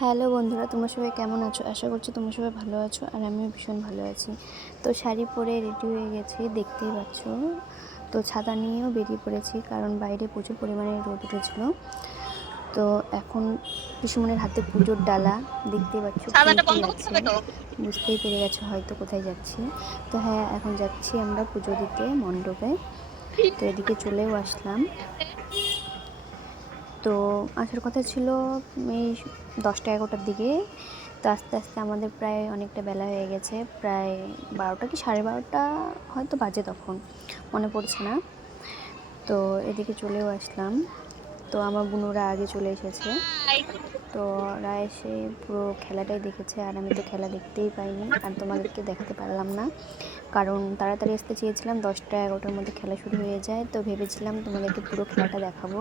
Hello বন্ধুরা, তোমরা সবাই কেমন আছো? আশা করছি তোমরা সবাই ভালো আছো আর আমিও ভীষণ ভালো আছি। তো শাড়ি পরে রেডি হয়ে গেছি, দেখতেই পাচ্ছ। তো ছাতা নিয়েও বেরিয়ে পড়েছি কারণ বাইরে প্রচুর পরিমাণে রোদ উঠেছিল। তো এখন পিসুমনের হাতে পুজোর ডালা, দেখতেই পাচ্ছ ফুল ফুল আছে, বুঝতেই পেরে গেছো হয়তো কোথায় যাচ্ছি। তো হ্যাঁ, এখন যাচ্ছি আমরা পুজো দিতে মণ্ডপে। তো এদিকে চলেও আসলাম। তো আসার কথা ছিল এই 10টা-11টার দিকে। তো আস্তে আস্তে আমাদের প্রায় অনেকটা বেলা হয়ে গেছে, প্রায় 12টা কি 12:30 হয়তো বাজে, তখন মনে পড়ছে না। তো এদিকে চলেও আসলাম। তো আমার বোনরা আগে চলে এসেছে। তো ওরা এসে পুরো খেলাটাই দেখেছে, আর আমি তো খেলা দেখতেই পাইনি আর তোমাদেরকে দেখাতে পারলাম না, কারণ তাড়াতাড়ি আসতে চেয়েছিলাম। 10টা-11টার মধ্যে খেলা শুরু হয়ে যায়, তো ভেবেছিলাম তোমাদেরকে পুরো খেলাটা দেখাবো,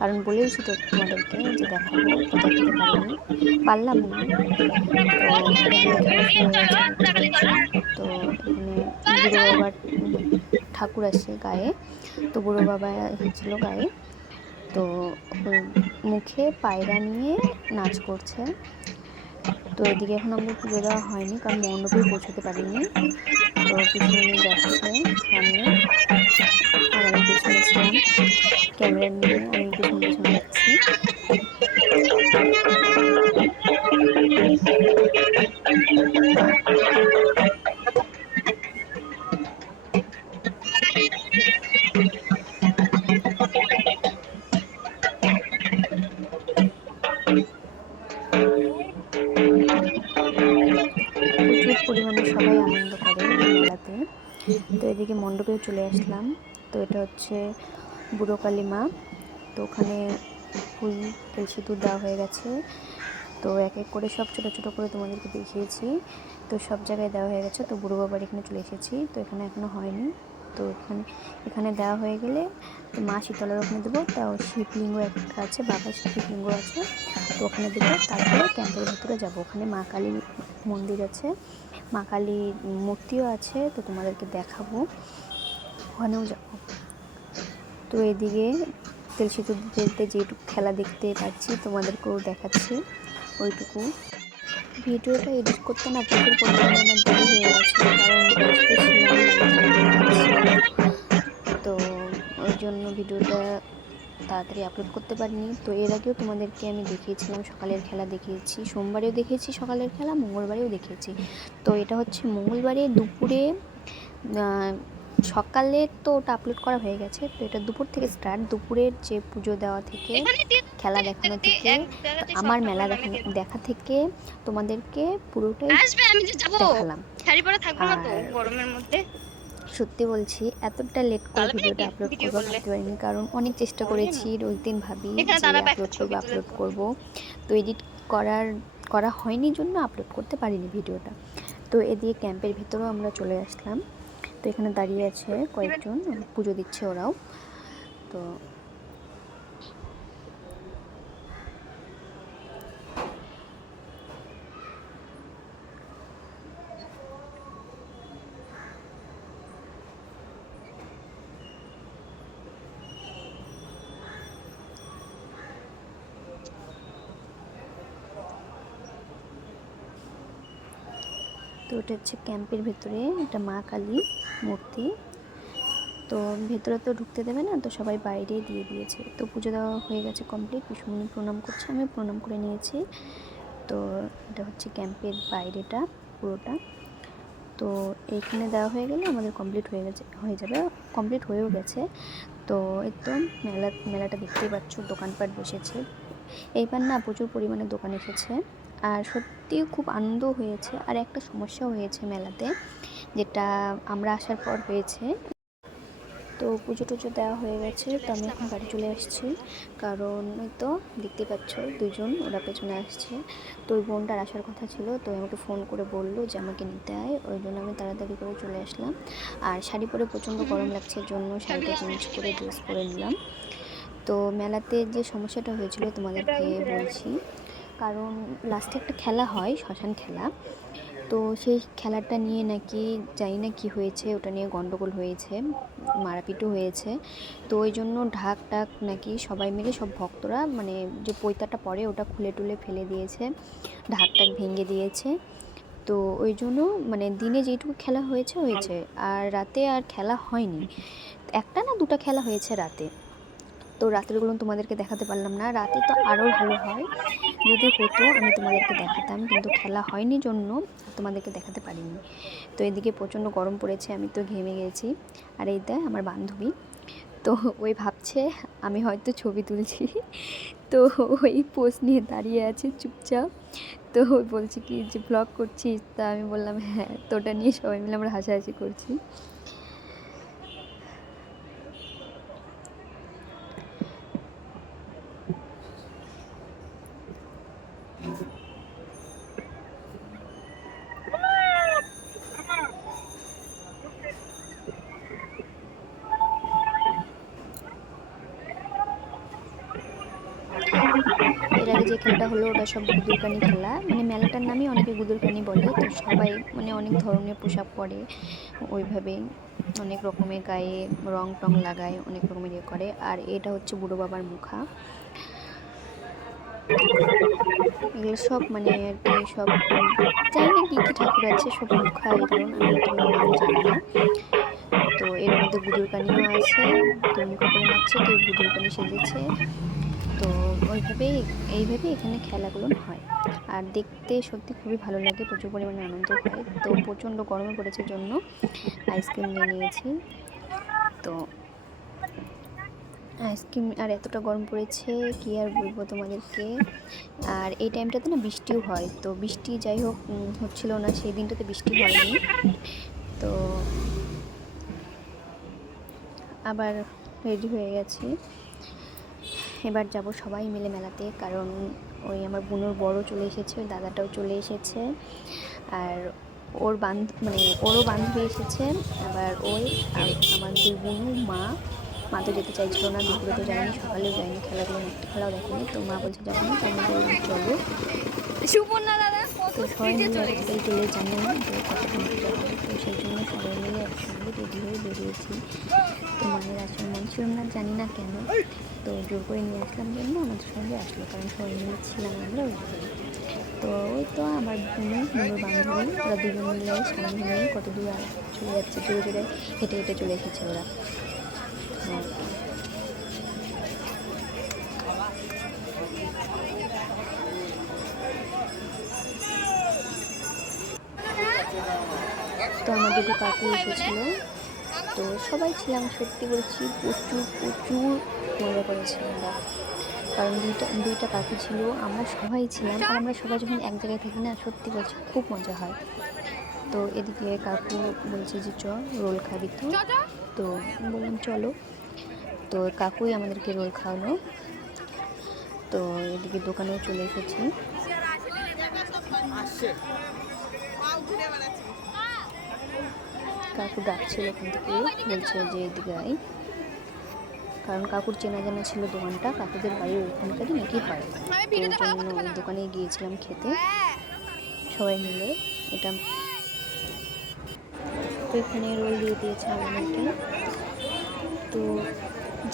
কারণ বলেওছি তো তোমাদেরকে যে দেখাবো, তো দেখাতে পারলাম না। তো এদিকে খেলা শুরু হয়ে গেছে, দেখতে পাচ্ছি। তো এখানে বুড়ো বাবার ঠাকুর আসে গায়ে, তো বুড়ো বাবা এসেছিলো গায়ে। তো মুখে পায়রা নিয়ে নাচ করছে। তো এদিকে এখন আমাদের পুজো দেওয়া হয়নি কারণ মণ্ডপেই পৌঁছাতে পারিনি। তো পিছনে যাচ্ছে সামনে, আর আমি পেছনে ছিলাম ক্যামেরা নিয়ে, আমি পেছন পেছন যাচ্ছি। প্রচুর পরিমাণে সবাই আনন্দ করে এই মেলাতে। তো এদিকে মণ্ডপেও চলে আসলাম। তো এটা হচ্ছে বুড়ো কালী মা। তো ওখানে ফুল তেল সিঁদুর দেওয়া হয়ে গেছে। তো এক এক করে সব ছোটো ছোটো করে তোমাদেরকে দেখিয়েছি। তো সব জায়গায় দেওয়া হয়ে গেছে। তো বুড়ো বাবার এখানে চলে এসেছি, তো এখানে এখনও হয়নি। তো এখানে দেওয়া হয়ে গেলে তো মা শীতলার ওখানে দেবো। তাও শিবলিঙ্গ একটা আছে, বাবার শিবলিঙ্গ আছে, তো ওখানে দেবো। তারপরে ক্যাম্পের ভেতরে যাব, ওখানে মা কালীর মন্দির আছে, মা কালীর মূর্তিও আছে, তো তোমাদেরকে দেখাবো, ওখানেও যাব। তো এদিকে তেল সিঁদুর দিতে দিতে যেটুকু খেলা দেখতে পাচ্ছি তোমাদেরকেও দেখাচ্ছি ওইটুকু। ভিডিওটা এডিট করতে না প্রচুর পরিমাণে আমার দেরি হয়ে গেছে, কারণ ব্যস্ত ছিলাম, বাড়িতে অনেক কাজ ছিল। তো ওই জন্য ভিডিওটা তাড়াতাড়ি আপলোড করতে পারিনি। তো এর আগেও তোমাদেরকে আমি দেখিয়েছিলাম, সকালের খেলা দেখিয়েছি, সোমবারেও দেখিয়েছি সকালের খেলা, মঙ্গলবারেও দেখিয়েছি। তো এটা হচ্ছে মঙ্গলবারে দুপুরে, সকালে তো ওটা আপলোড করা হয়ে গেছে। তো এটা দুপুর থেকে স্টার্ট, দুপুরের যে পুজো দেওয়া থেকে, খেলা দেখানো থেকে, আমার মেলা দেখা থেকে তোমাদেরকে পুরোটাই দেখালাম। আর সত্যি বলছি, এতটা লেট করে ভিডিওটা আপলোড করবো ভাবতে পারিনি, কারণ অনেক চেষ্টা করেছি, রোজ দিন ভাবি যে আপলোড করব। তো এডিট করা হয়নি জন্য আপলোড করতে পারিনি ভিডিওটা। তো এদিকে ক্যাম্পের ভিতরেও আমরা চলে আসলাম। তো এখানে দাঁড়িয়ে আছে কয়েকজন, পুজো দিচ্ছে ওরাও। তো ওটা হচ্ছে ক্যাম্পের ভেতরে, এটা মা কালী মূর্তি। তো ভেতরে তো ঢুকতে দেবে না, তো সবাই বাইরে দিয়ে দিয়েছে। তো পুজো দেওয়া হয়ে গেছে কমপ্লিট, পিসুমনি প্রণাম করছে, আমি প্রণাম করে নিয়েছি। তো এটা হচ্ছে ক্যাম্পের বাইরেটা পুরোটা। তো এইখানে দেওয়া হয়ে গেলে আমাদের কমপ্লিট হয়ে যাবে, কমপ্লিট হয়েও গেছে। তো এই তো মেলাটা দেখতেই পাচ্ছ, দোকানপাট বসেছে। এইবার না প্রচুর পরিমাণে দোকান এসেছে, আর সত্যিই খুব আনন্দ হয়েছে। আর একটা সমস্যাও হয়েছে মেলাতে, যেটা আমরা আসার পর হয়েছে। তো পুজো টুজো দেওয়া হয়ে গেছে, তো আমি এখন বাড়ি চলে আসছি, কারণ ওই তো দেখতে পাচ্ছ দুজন ওরা পেছনে আসছে। তো ওই বোনটার আসার কথা ছিল, তো আমাকে ফোন করে বললো যে আমাকে নিতে আয়, ওই জন্য আমি তাড়াতাড়ি করে চলে আসলাম। আর শাড়ি পরে প্রচণ্ড গরম লাগছে জন্য শাড়িটা চেঞ্জ করে ড্রেস পরে নিলাম। তো মেলাতে যে সমস্যাটা হয়েছিল তোমাদেরকে বলছি, কারণ লাস্টে একটা খেলা হয়, শ্মশান খেলা। তো সেই খেলাটা নিয়ে নাকি জানি না কী হয়েছে, ওটা নিয়ে গন্ডগোল হয়েছে, মারাপিটও হয়েছে। তো ওই জন্য ঢাক টাক নাকি সবাই মিলে সব ভক্তরা মানে যে পৈতাটা পড়ে ওটা খুলে টুলে ফেলে দিয়েছে, ঢাক টাক ভেঙে দিয়েছে। তো ওই জন্য মানে দিনে যেটুকু খেলা হয়েছে হয়েছে, আর রাতে আর খেলা হয়নি। একটা না দুটা খেলা হয়েছে রাতে। তো রাতেরগুলো তোমাদেরকে দেখাতে পারলাম না, রাতে তো আরও ভালো হয়, যদি হতো আমি তোমাদেরকে দেখাতাম, কিন্তু খেলা হয়নি জন্য তোমাদেরকে দেখাতে পারিনি। তো এদিকে প্রচণ্ড গরম পড়েছে, আমি তো ঘেমে গেছি। আর এইটা আমার বান্ধবী, তো ওই ভাবছে আমি হয়তো ছবি তুলছি, তো ওই পোজ নিয়ে দাঁড়িয়ে আছে চুপচাপ। তো ওই বলছে কি যে ব্লগ করছিস, তা আমি বললাম হ্যাঁ। তো ওটা নিয়ে সবাই মিলে আমরা হাসাহাসি করছি। এর আগে যে খেলাটা হলো ওটা সব গুদুরকানি খেলা, মানে মেলাটার নামই অনেকে গুদুরকানি বলে। তো সবাই মানে অনেক ধরনের পোশাক পরে, ওইভাবেই অনেক রকমের গায়ে রং টং লাগায়, অনেক রকমের ইয়ে করে। আর এটা হচ্ছে বুড়ো বাবার মুখা, এগুলো সব মানে আর কি সব জানি না কী কী ঠাকুর আছে, সব মুখা এগুলো, আমি অতগুলো নাম জানি না। তো এর মধ্যে গুদুরকানিও আছে, তো মুখা পরে নাচছে, কেউ গুদুরকানি সেজেছে। তো এইভাবেই এখানে খেলাগুলো হয়। আর দেখতে সত্যি খুবই ভালো লাগে, প্রচুর পরিমাণে আনন্দ হয়। তো প্রচণ্ড গরমে পড়েছে জন্য আইসক্রিম নিয়ে নিয়েছি। তো আইসক্রিম, আর এতটা গরম পড়েছে কি আর বলবো তোমাদেরকে। আর এই টাইমটাতে না বৃষ্টিও হয়, তো বৃষ্টি যাই হোক হচ্ছিল না, সেই দিনটাতে বৃষ্টি হয়নি। তো আবার রেডি হয়ে গেছি, এবার যাব সবাই মিলে মেলাতে। কারণ ওই আমার বোনের বড় চলে এসেছে, ওই দাদাটাও চলে এসেছে, আর ওর মানে ওরও বান্ধবী এসেছে। আবার ওই আর আমার দুই বোন, মা তো যেতে চাইছিল না, দুপুরে তো যায়নি, সকালেও যায়নি, খেলাগুলো একটা খেলাও দেখেনি। তো মা বলছে যাবো না, তাই বললাম চলো। তো সবাই মিলে একসাথে গেলে জানি না যে কতক্ষণ পূজা হবে, তো সেই জন্য সবাই মিলে একসঙ্গে রেডি হয়ে বেরিয়েছি। তো মায়ের আসলে মন ছিল না, জানি না কেন, তো জোর করে নিয়ে আসলাম জন্য আমাদের সঙ্গে আসলো, কারণ সবাই মিলে ছিলাম আমরা ওই জন্য। তো ওই তো আমার বোনের বান্ধবী, ওরা দুজন মিলে সামনে নিয়ে কত দূর চলে যাচ্ছে, জোরে জোরে হেঁটে হেঁটে চলে এসেছে ওরা। তো আমার দুটো কাকু এসেছিল, তো সবাই ছিলাম, সত্যি বলছি প্রচুর প্রচুর মজা করেছি আমরা। কারণ দুইটা কাকু ছিল, আমরা সবাই ছিলাম, আর আমরা সবাই যখন এক জায়গায় থাকি না, সত্যি বলছি খুব মজা হয়। তো এদিকে কাকু বলছে যে চ রোল খাবি, তো বললাম চলো। তো কাকুই আমাদেরকে রোল খাওয়ালো। তো এদিকে দোকানেও চলে এসেছি। কাকু ডাকছিল ওখান থেকে, বলছে যে এদিকে আই, কারণ কাকুর চেনা জানা ছিল দোকানটা, কাকুদের বাড়ির ওখানকারই নাকি হয়। তো ওই জন্য দোকানে গিয়েছিলাম খেতে সবাই মিলে। এটা তো এখানে রোল দিয়ে দিয়েছে আমাদেরকে। তো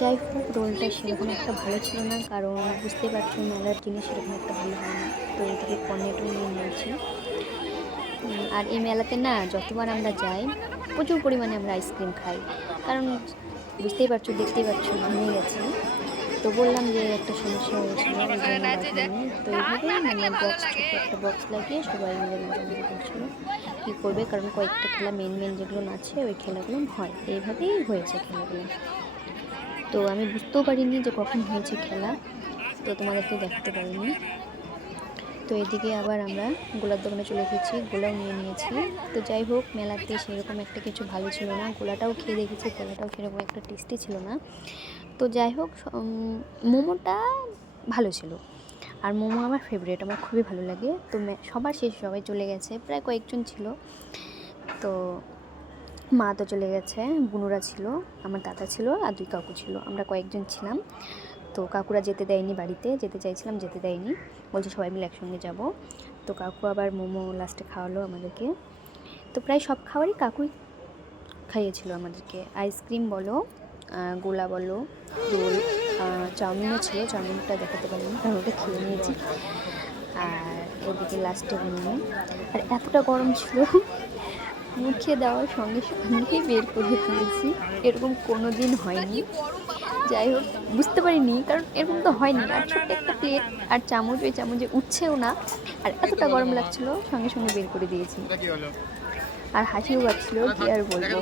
যাই হোক, রোলটা সেরকম একটা ভালো ছিল না, কারণ বুঝতে পারছো মেলার জিনিস সেরকম একটা ভালো হয় না। তো এদিকে কর্নেটও নিয়ে নিয়েছি। আর এই মেলাতে না যতবার আমরা যাই প্রচুর পরিমাণে আমরা আইসক্রিম খাই, কারণ বুঝতেই পারছো, দেখতেই পাচ্ছো ঘুমিয়ে গেছি। তো বললাম যে একটা সমস্যা হয়েছিল, ওই জন্য বাড়িনি। তো এইভাবেই মানে ছোটো একটা বক্স লাগিয়ে সবাই মিলে মজামজি করছিল। কী করবে, কারণ কয়েকটা খেলা মেন যেগুলো আছে ওই খেলাগুলো হয়, এইভাবেই হয়েছে খেলাগুলো। তো আমি বুঝতেও পারিনি যে কখন হয়েছে খেলা, তো তোমাদেরকে দেখাতে পারিনি। তো এদিকে আবার আমরা গোলার দোকানে চলে এসেছি, গোলাও নিয়ে নিয়েছি। তো যাই হোক, মেলাতে সেরকম একটা কিছু ভালো ছিল না, গোলাটাও খেয়ে দেখেছি, গোলাটাও সেরকম একটা টেস্টি ছিল না। তো যাই হোক, মোমোটা ভালো ছিল, আর মোমো আমার ফেভারিট, আমার খুবই ভালো লাগে। তো সবার শেষ, সবাই চলে গেছে, প্রায় কয়েকজন ছিল। তো মা তো চলে গেছে, বুনুরা ছিল, আমার দাদা ছিল, আর দুই কাকু ছিল, আমরা কয়েকজন ছিলাম। তো তো কাকুরা যেতে দেয়নি, বাড়িতে যেতে চাইছিলাম, যেতে দেয়নি, বলছে সবাই মিলে একসঙ্গে যাব। তো কাকু আবার মোমো লাস্টে খাওয়ালো আমাদেরকে। তো প্রায় সব খাবারই কাকুই খাইয়েছিল আমাদেরকে। আইসক্রিম বলো, গোলা বলো, রোল, চাউমিনও ছিল, চাউমিনটা দেখাতে পারিনি কারণ ওটা খেয়ে নিয়েছি। আর এদিকে লাস্টে মোমো। আর এতটা গরম ছিল, মুখে দেওয়ার সঙ্গে সঙ্গেই বের করে ফেলেছি। এরকম কোনো দিন হয়নি। যাই হোক, বুঝতে পারিনি কারণ এরকম তো হয়নি। আর ছোট্ট একটা প্লেট আর চামচ, ওই চামচে উঠছেও না। আর এতটা গরম লাগছিল, সঙ্গে সঙ্গে বের করে দিয়েছি। আর হাসিও পাচ্ছিল, কি আর বলবো।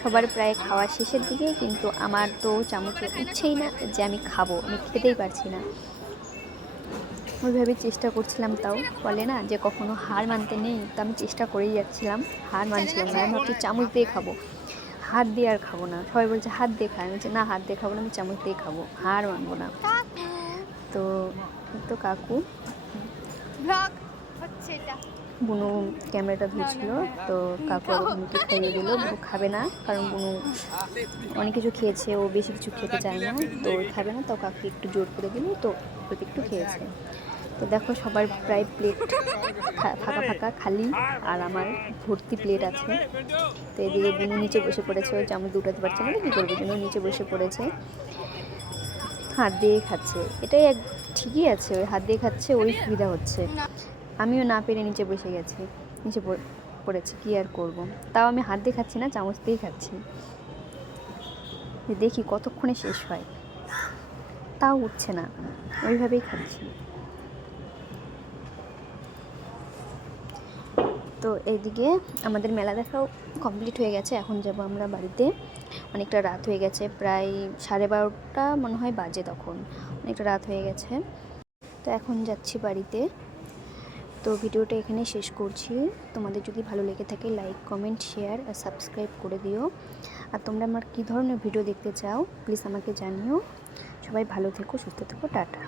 সবার প্রায় খাওয়া শেষের দিকে, কিন্তু আমার তো চামচে উঠছেই না যে আমি খাবো, আমি খেতেই পারছি না। ওইভাবে চেষ্টা করছিলাম, তাও বলে না যে কখনো হার মানতে নেই, তো আমি চেষ্টা করেই যাচ্ছিলাম, হার মানছিলাম না। আমি ভাবছি চামচ দিয়ে খাবো, হাত দিয়ে আর খাবো না। সবাই বলছে হাত দিয়ে খাই, আমি বলছি না, হাত দিয়ে খাবো না, আমি চামচ দিয়ে খাবো, হার মানবো না। তো তো কাকু বুনু ক্যামেরাটা ধরছিল, তো কাকু আবার বুনুকে খাইয়ে দিল। বুনু খাবে না কারণ বুনু অনেক কিছু খেয়েছে, ও বেশি কিছু খেতে চায় না, তো খাবে না। তো কাকু একটু জোর করে দিল, তো ওকে একটু খেয়েছে। তো দেখো সবার প্রায় প্লেট ফাঁকা ফাঁকা খালি, আর আমার ভর্তি প্লেট আছে। তো এদিকে বুনু নিচে বসে পড়েছে, ও চামচ দুটাতে পারছে না, কী করবে, জন্য নিচে বসে পড়েছে, হাত দিয়ে খাচ্ছে। এটাই ঠিকই আছে, ওই হাত দিয়ে খাচ্ছে, ওই সুবিধা হচ্ছে। আমিও না পেরে নিচে বসে গেছি, নিচে পড়েছি, কী আর করব। তাও আমি হাত দিয়ে খাচ্ছি না, চামচ দিয়েই খাচ্ছি। দেখি কতক্ষণে শেষ হয়, তাও উঠছে না, ওইভাবেই খাচ্ছি। তো এইদিকে আমাদের মেলা দেখাও কমপ্লিট হয়ে গেছে। এখন যাব আমরা বাড়িতে, অনেকটা রাত হয়ে গেছে, প্রায় 12:30 মনে হয় বাজে, তখন অনেকটা রাত হয়ে গেছে। তো এখন যাচ্ছি বাড়িতে। তো ভিডিওটা এখানে শেষ করছি। তোমাদের যদি ভালো লেগে থাকে লাইক, কমেন্ট, শেয়ার আর সাবস্ক্রাইব করে দিও। আর তোমরা আমার কী ধরনের ভিডিও দেখতে চাও প্লিজ আমাকে জানিও। সবাই ভালো থেকো, সুস্থ থেকো, টাটা।